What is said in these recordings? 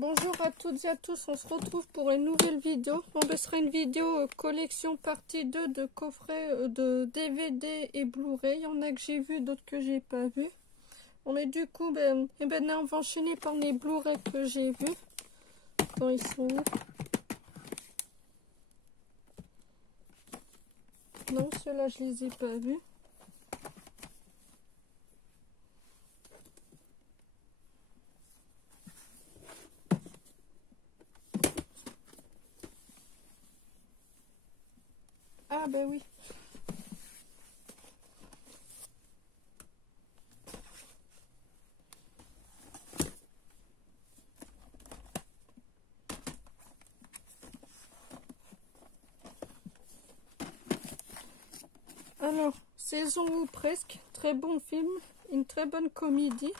Bonjour à toutes et à tous, on se retrouve pour une nouvelle vidéo. Bon, ce sera une vidéo collection partie 2 de coffrets de DVD et Blu-ray. Il y en a que j'ai vu, d'autres que j'ai pas vu. Bon, mais du coup, on va enchaîner par les Blu-ray que j'ai vus. Attends, ils sont où? Non, ceux-là, je les ai pas vus. Ah ben oui. Alors, saison ou presque, très bon film, une très bonne comédie.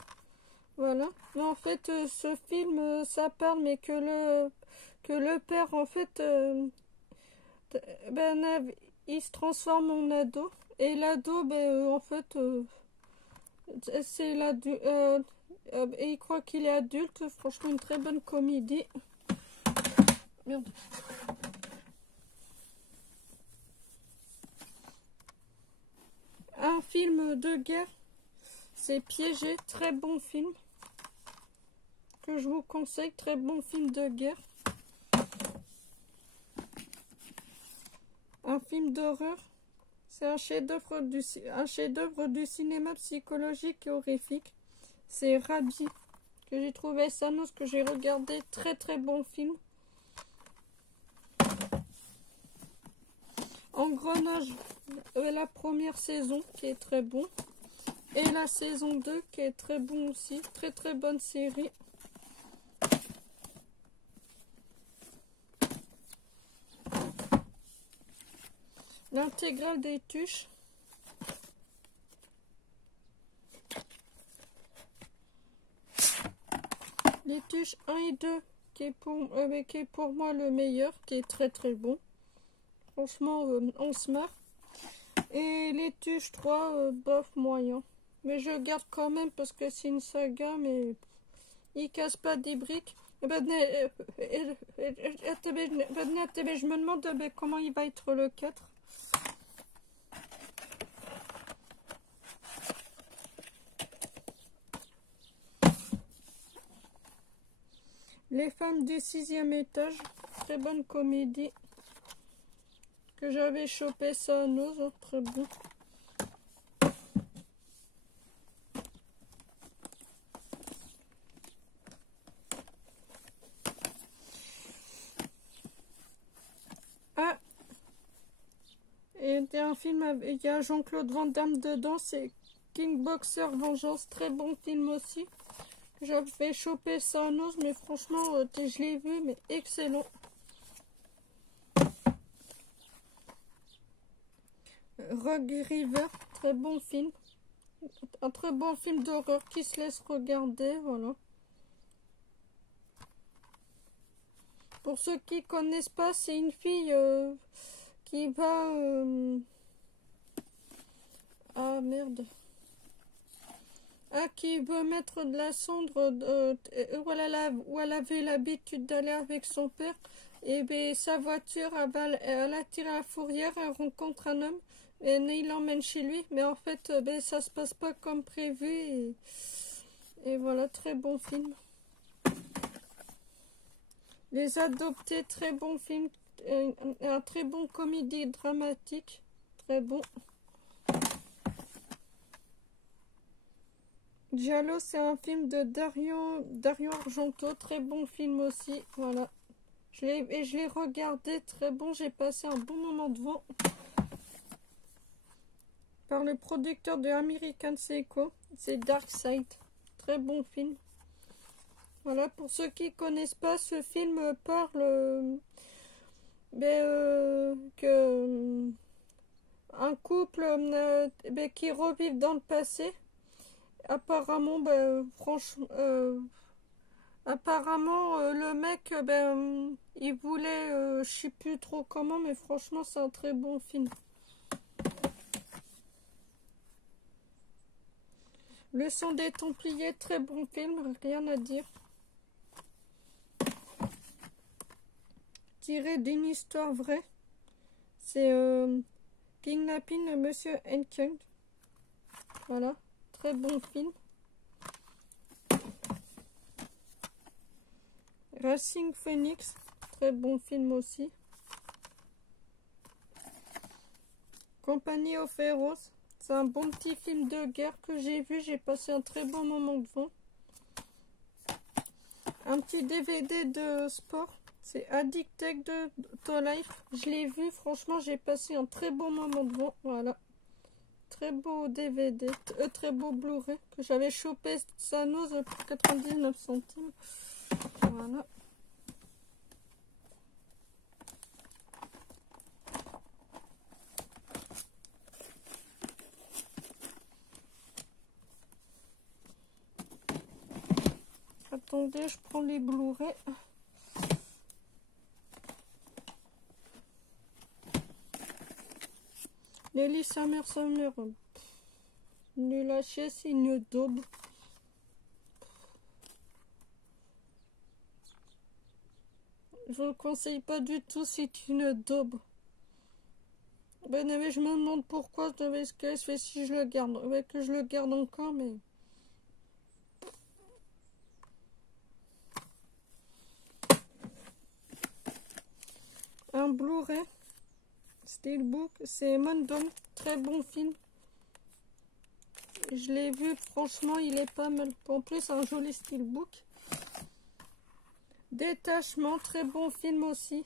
Voilà. Mais en fait, ce film, ça parle, mais que le père, en fait, il se transforme en ado. Et l'ado, en fait, c'est l'adulte. Et il croit qu'il est adulte. Franchement, une très bonne comédie. Merde. Un film de guerre. C'est Piégé. Très bon film. Que je vous conseille. Très bon film de guerre. Un film d'horreur. C'est un chef-d'œuvre du cinéma psychologique et horrifique. C'est Rabbi, que j'ai trouvé Sanos, que j'ai regardé. Très très bon film. Engrenage, la première saison qui est très bon. Et la saison 2 qui est très bon aussi. Très très bonne série. L'intégrale des Tuches. Les Tuches 1 et 2 qui est pour moi le meilleur, qui est très très bon. Franchement, on se marre. Et les Tuches 3, bof, moyen. Mais je garde quand même parce que c'est une saga, mais il casse pas des briques. Je me demande comment il va être le 4. Les femmes du 6e étage, très bonne comédie que j'avais chopé ça à Nose, très bon. Ah, et un film avec, il y a Jean-Claude Van Damme dedans, c'est King Boxer Vengeance, très bon film aussi. J'avais chopé ça à Nose, mais franchement, je l'ai vu, mais excellent. Rogue River, très bon film. Un très bon film d'horreur qui se laisse regarder, voilà. Pour ceux qui connaissent pas, c'est une fille qui va... Ah merde. Ah, qui veut mettre de la cendre où elle avait l'habitude d'aller avec son père. Et bien, sa voiture, elle a tiré à la fourrière, elle rencontre un homme. Et il l'emmène chez lui. Mais en fait, ça se passe pas comme prévu. Et voilà, très bon film. Les Adoptés, très bon film. Un très bon comédie dramatique. Très bon. Giallo, c'est un film de Dario Argento, très bon film aussi, voilà. Je l'ai regardé, très bon, j'ai passé un bon moment devant. Par le producteur de American Psycho, c'est Dark Side, très bon film. Voilà, pour ceux qui connaissent pas, ce film parle que un couple qui revit dans le passé. Apparemment, franchement, le mec, il voulait, je sais plus trop comment, mais franchement, c'est un très bon film. Le Sang des Templiers, très bon film, rien à dire. tiré d'une histoire vraie. C'est Kidnapping de Monsieur Hank. Voilà, très bon film. Racing Phoenix, très bon film aussi. Company of Heroes, c'est un bon petit film de guerre que j'ai vu, j'ai passé un très bon moment devant. Un petit DVD de sport, c'est Addicted to Life, je l'ai vu, franchement j'ai passé un très bon moment devant, voilà. Très beau DVD, très beau Blu-ray que j'avais chopé Sanos pour 99 centimes. Voilà. Attendez, je prends les Blu-ray. Nelly Summer. Nul à chier, c'est une daube. Je le conseille pas du tout, c'est une daube. Ben mais je me demande pourquoi ce que je fais si je le garde. Ouais, que je le garde encore, mais... Un Blu-ray. Steelbook, c'est Mondon, très bon film. Je l'ai vu, franchement, il est pas mal. En plus, un joli steelbook. Détachement, très bon film aussi.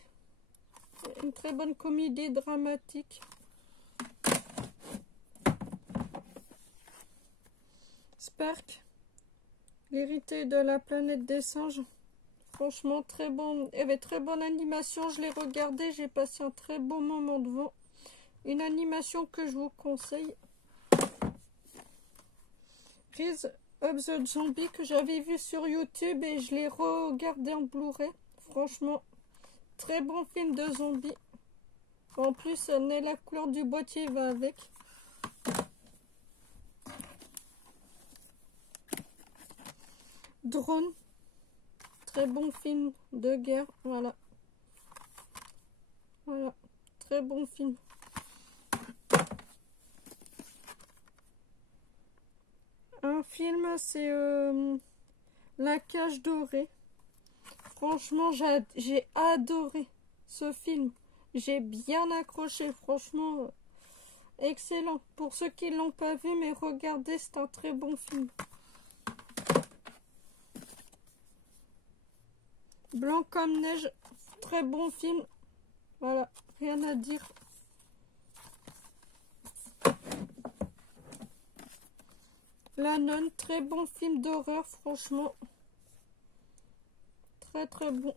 Une très bonne comédie dramatique. Spark, l'héritier de la planète des singes. Franchement, très bon. Il y avait très bonne animation. Je l'ai regardé, j'ai passé un très bon moment devant. Une animation que je vous conseille. Rise of the Zombie que j'avais vu sur YouTube et je l'ai regardé en Blu-ray. Franchement, très bon film de zombies. En plus, la couleur du boîtier va avec. Drone, très bon film de guerre. Voilà. Voilà, très bon film. Un film, c'est La Cage Dorée. Franchement, j'ai adoré ce film. J'ai bien accroché, franchement, excellent. Pour ceux qui ne l'ont pas vu, mais regardez, c'est un très bon film. Blanc comme neige, très bon film. Voilà, rien à dire. La Nonne, très bon film d'horreur, franchement. Très très bon.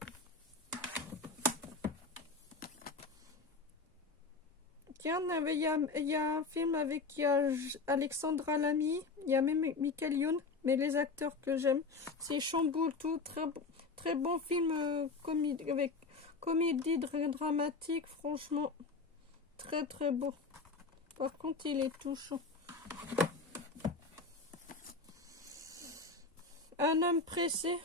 Tiens, il y a un film avec Alexandra Lamy, il y a même Michael Youn, mais les acteurs que j'aime, c'est Chamboule tout, très bon film avec comédie dramatique, franchement, très très beau. Par contre, il est touchant. Un homme pressé.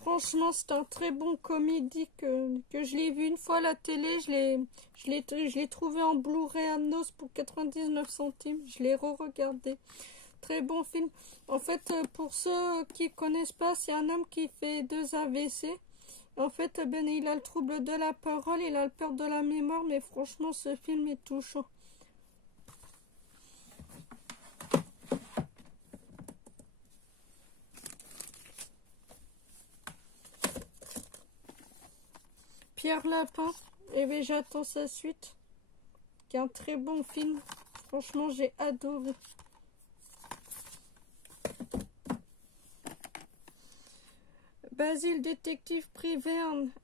Franchement, c'est un très bon comédie que je l'ai vu une fois à la télé. Je l'ai trouvé en Blu-ray à Nos pour 99 centimes. Je l'ai re-regardé. Très bon film. En fait, pour ceux qui ne connaissent pas, c'est un homme qui fait 2 AVC. En fait, ben, il a le trouble de la parole, il a le peur de la mémoire, mais franchement, ce film est touchant. Pierre Lapin, et bien j'attends sa suite, qui est un très bon film. Franchement, j'ai adoré. Basile, détective privé,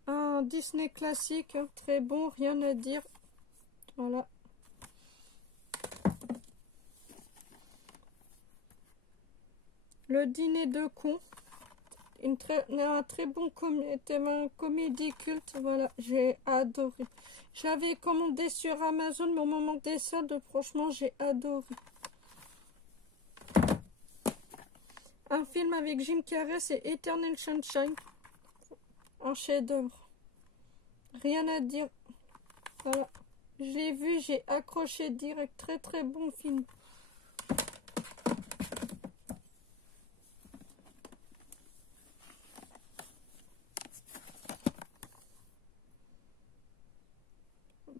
un Disney classique, très bon, rien à dire. Voilà. Le dîner de cons. Un très bon comédie culte, voilà, j'ai adoré. Je l'avais commandé sur Amazon, mais au moment des soldes, franchement, j'ai adoré. Un film avec Jim Carrey, c'est Eternal Sunshine, un chef-d'œuvre. Rien à dire. Voilà. Je l'ai vu, j'ai accroché direct. Très très bon film.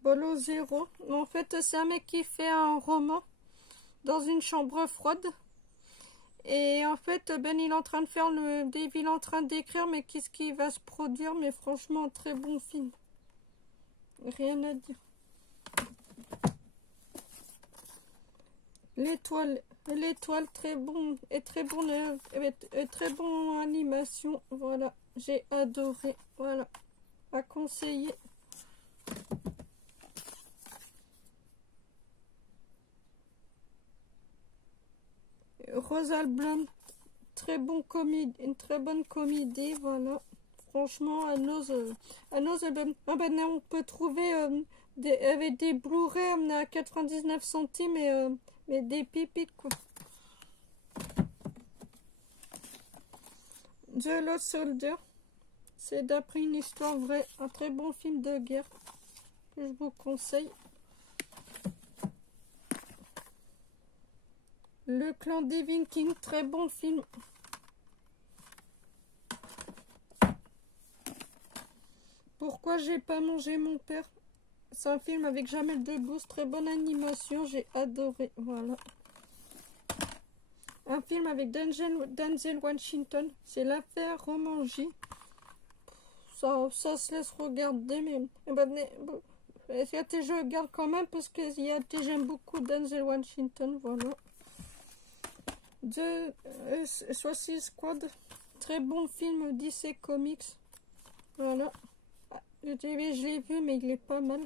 Bolo Zero. En fait, c'est un mec qui fait un roman dans une chambre froide. Et en fait, Ben, il est en train de faire il est en train d'écrire, mais qu'est-ce qui va se produire? Mais franchement, très bon film. Rien à dire. L'étoile, très bon, et très bon, très bon animation. Voilà, j'ai adoré. Voilà, à conseiller. Rosal Blum, très bon comédie, une très bonne comédie. Voilà, franchement, on peut trouver avec des Blu-ray à 99 centimes mais des pépites quoi. The Lost Soldier, c'est d'après une histoire vraie, un très bon film de guerre que je vous conseille. Le Clan des Vikings, très bon film. Pourquoi j'ai pas mangé mon père? C'est un film avec Jamel Debbouze, très bonne animation, j'ai adoré. Voilà. Un film avec Denzel Washington, c'est l'affaire Romanji. Ça se laisse regarder, mais je regarde quand même parce que j'aime beaucoup Denzel Washington. Voilà. Suicide Squad, très bon film DC Comics. Voilà. Je l'ai vu, mais il est pas mal.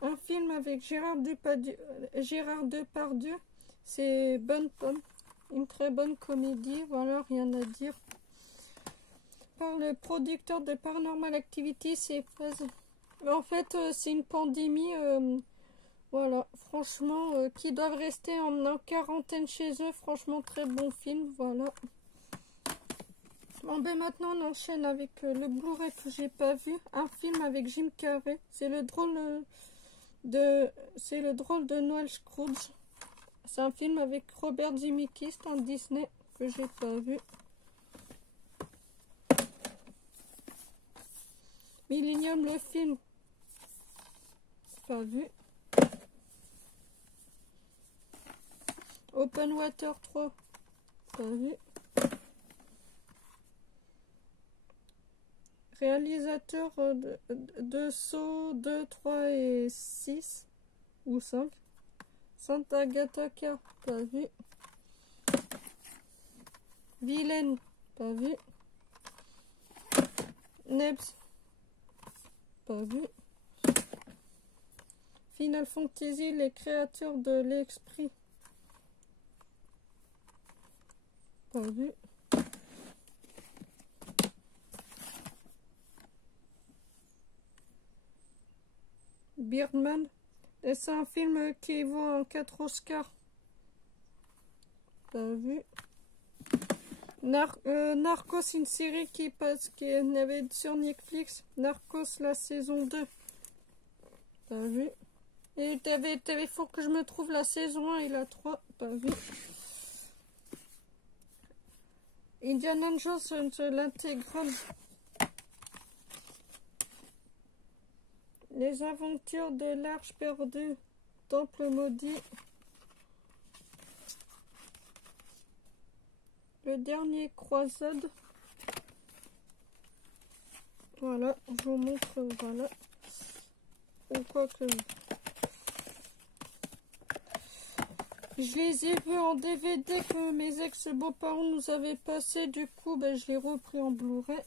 Un film avec Gérard Depardieu, c'est Bonne Pomme. Une très bonne comédie, voilà, rien à dire. Par le producteur de Paranormal Activity, c'est Faz. En fait, c'est une pandémie, voilà, franchement, qui doivent rester en quarantaine chez eux. Franchement, très bon film, voilà. Bon, ben maintenant, on enchaîne avec le Blu-ray que j'ai pas vu. Un film avec Jim Carrey. C'est le drôle de Noël Scrooge. C'est un film avec Robert Zemeckis en Disney que j'ai pas vu. Millennium, le film, pas vu. Open Water 3, pas vu. Réalisateur de Saw 2, 3 et 6 ou 5. Santa Agatha, pas vu. Villaine, pas vu. Nebs, pas vu. Final Fantasy, les créateurs de l'esprit, pas vu. Birdman, c'est un film qui vaut en 4 Oscars, pas vu. Narcos, une série qui avait sur Netflix. Narcos, la saison 2, pas vu. Et faut que je me trouve la saison 1 et la 3, pas vu. Indiana Jones, l'intégrale. Les aventures de l'Arche perdue, Temple maudit. Le dernier croisade. Voilà, je vous montre, voilà. Ou quoi que... Je les ai vus en DVD que mes ex-beaux-parents nous avaient passé. Du coup, ben, je l'ai repris en Blu-ray.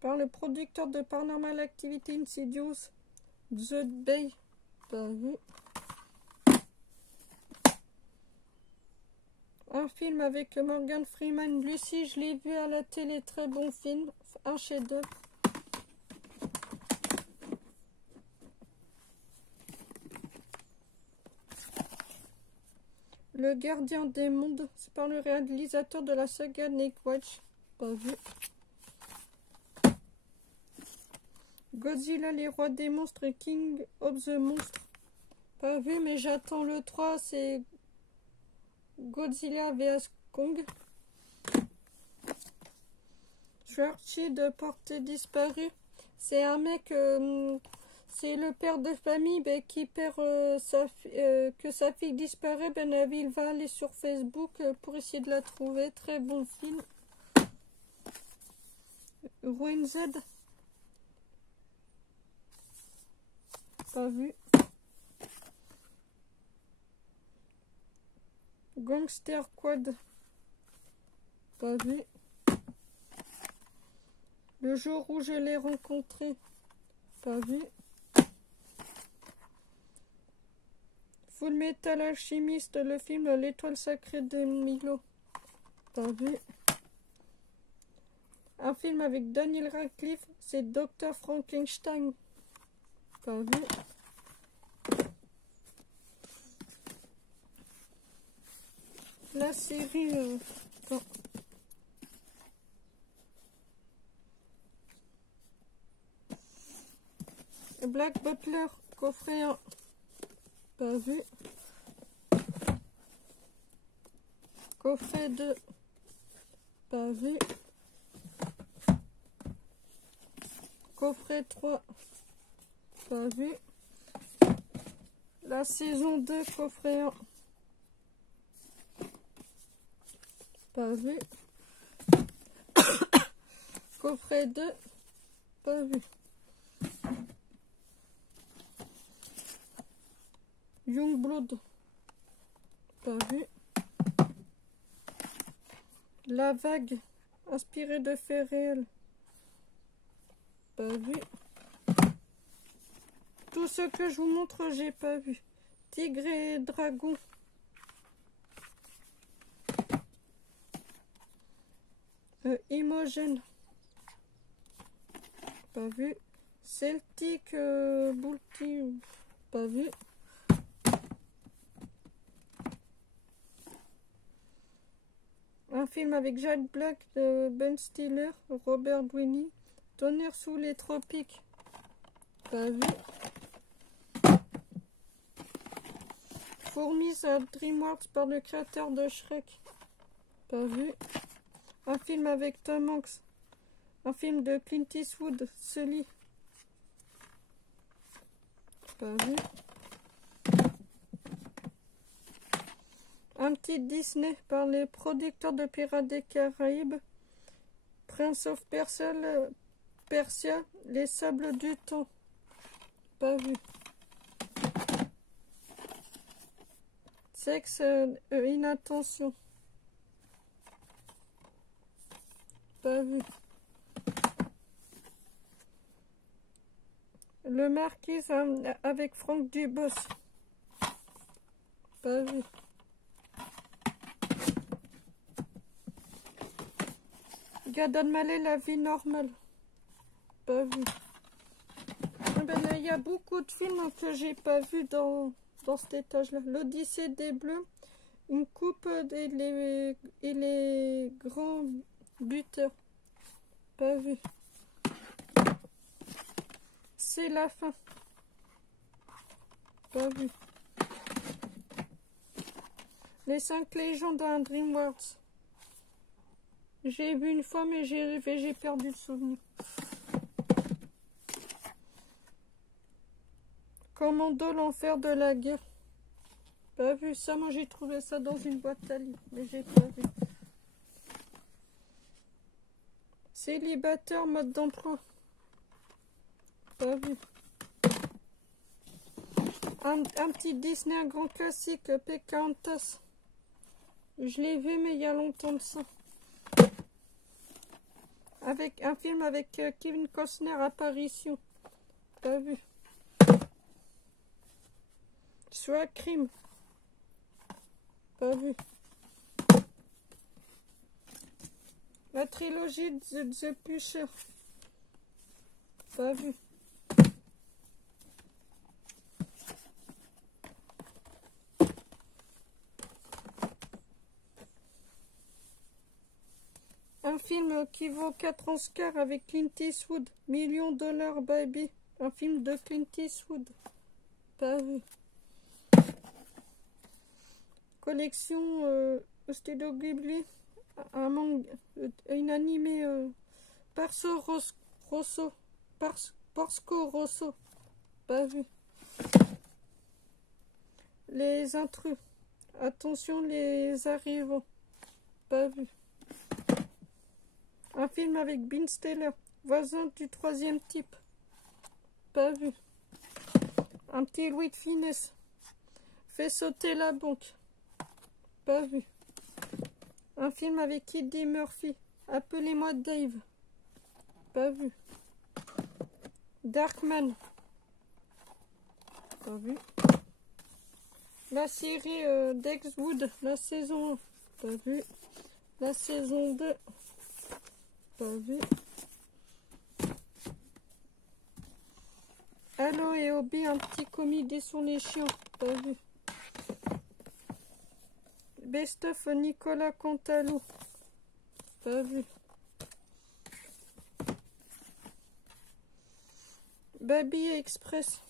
Par le producteur de Paranormal Activity Insidious, The Bay, pas vu. Un film avec Morgan Freeman, Lucie, je l'ai vu à la télé, très bon film, un chef-d'œuvre. Le Gardien des Mondes, c'est par le réalisateur de la saga Nick Watch. Pas vu. Godzilla, les rois des monstres et King of the Monsters. Pas vu, mais j'attends le 3, c'est Godzilla vs Kong. Schwarzy de portée disparue. C'est un mec, c'est le père de famille qui perd que sa fille disparaît. Il va aller sur Facebook pour essayer de la trouver. Très bon film. Ruin Z. Pas vu. Gangster Quad. Pas vu. Le jour où je l'ai rencontré. Pas vu. Full Metal Alchemist, le film L'étoile sacrée de Milo. Pas vu. Un film avec Daniel Radcliffe, c'est Dr. Frankenstein. Pas vu. La série... Black Butler, coffret 1. Pas vu. Coffret 2. Pas vu. Coffret 3. Pas vu. La saison 2, coffret 1. Pas vu. Coffret 2. Pas vu. Youngblood. Pas vu. La vague. Inspirée de faits réels. Pas vu. Tout ce que je vous montre, j'ai pas vu. Tigre et dragon. Imogen. Pas vu. Celtic Boulty. Pas vu. Un film avec Jack Black, de Ben Stiller, Robert Downey. Tonnerre sous les tropiques. Pas vu. Fourmis à DreamWorks par le créateur de Shrek. Pas vu. Un film avec Tom Hanks. Un film de Clint Eastwood, Sully. Pas vu. Un petit Disney par les producteurs de Pirates des Caraïbes. Prince of Persia, les sables du temps. Pas vu. Sexe, inattention. Pas vu. Le Marquis avec Franck Dubos. Pas vu. Gad Elmaleh, la vie normale. Pas vu. Il y a beaucoup de films que j'ai pas vu dans cet étage-là. L'Odyssée des Bleus, Une coupe et les grands buteurs. Pas vu. C'est la fin. Pas vu. Les 5 légendes d'un DreamWorks. J'ai vu une fois, mais j'ai perdu le souvenir. Commando, l'enfer de la guerre. Pas vu ça, moi j'ai trouvé ça dans une boîte à livres, mais j'ai pas vu. Célibataire, mode d'emploi. Pas vu. Un petit Disney, un grand classique, Pocahontas. Je l'ai vu, mais il y a longtemps de ça. Avec un film avec Kevin Costner, Apparition. Pas vu. Soit crime. Pas vu. La trilogie de The Pusher. Pas vu. Un film qui vaut 4 Oscars avec Clint Eastwood. Million $, baby. Un film de Clint Eastwood. Pas vu. Collection Studio Ghibli. Un manga. Une animé. Porco Rosso. Pas vu. Les intrus. Attention les arrivants. Pas vu. Un film avec Ben Stiller. Voisin du 3e type. Pas vu. Un petit Louis de Finesse. Fait sauter la banque. Pas vu. Un film avec Eddie Murphy. Appelez-moi Dave. Pas vu. Darkman. Pas vu. La série d'Exwood, la saison 1. Pas vu. La saison 2. Pas vu. Allo et Obi, un petit comédie sur les chiens. Pas vu. Best of Nicolas Cantalou. Pas vu. Baby Express.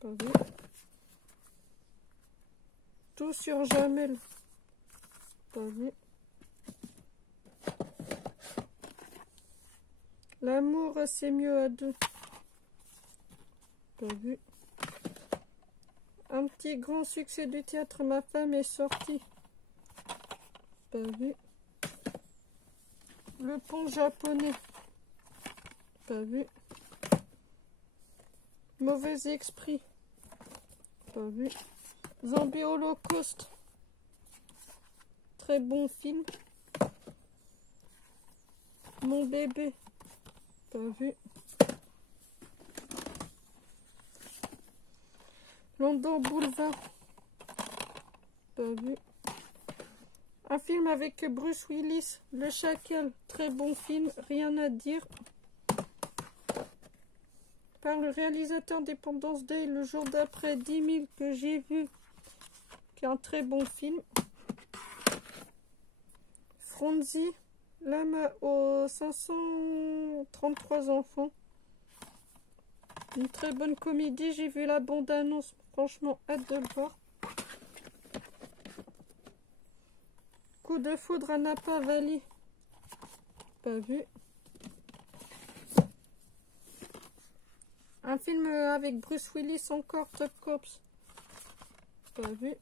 Pas vu. Tout sur Jamel. Pas vu. L'amour, c'est mieux à deux. Pas vu. Un petit grand succès du théâtre, ma femme est sortie. Pas vu. Le pont japonais. Pas vu. Mauvais esprit. Pas vu. Zombie Holocaust. Très bon film. Mon bébé. Pas vu. London Boulevard. Pas vu. Un film avec Bruce Willis. Le Chacal. Très bon film. Rien à dire. Par le réalisateur Dependence Day. Le jour d'après 10 000 que j'ai vu. Qui est un très bon film. Fronzi. L'homme aux 533 enfants. Une très bonne comédie. J'ai vu la bande-annonce. Franchement, hâte de le voir. Coup de foudre à Napa Valley. Pas vu. Un film avec Bruce Willis encore, Top Cops. Pas vu.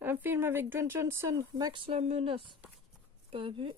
Un film avec Dwayne Johnson, Max la menace. Pas vu.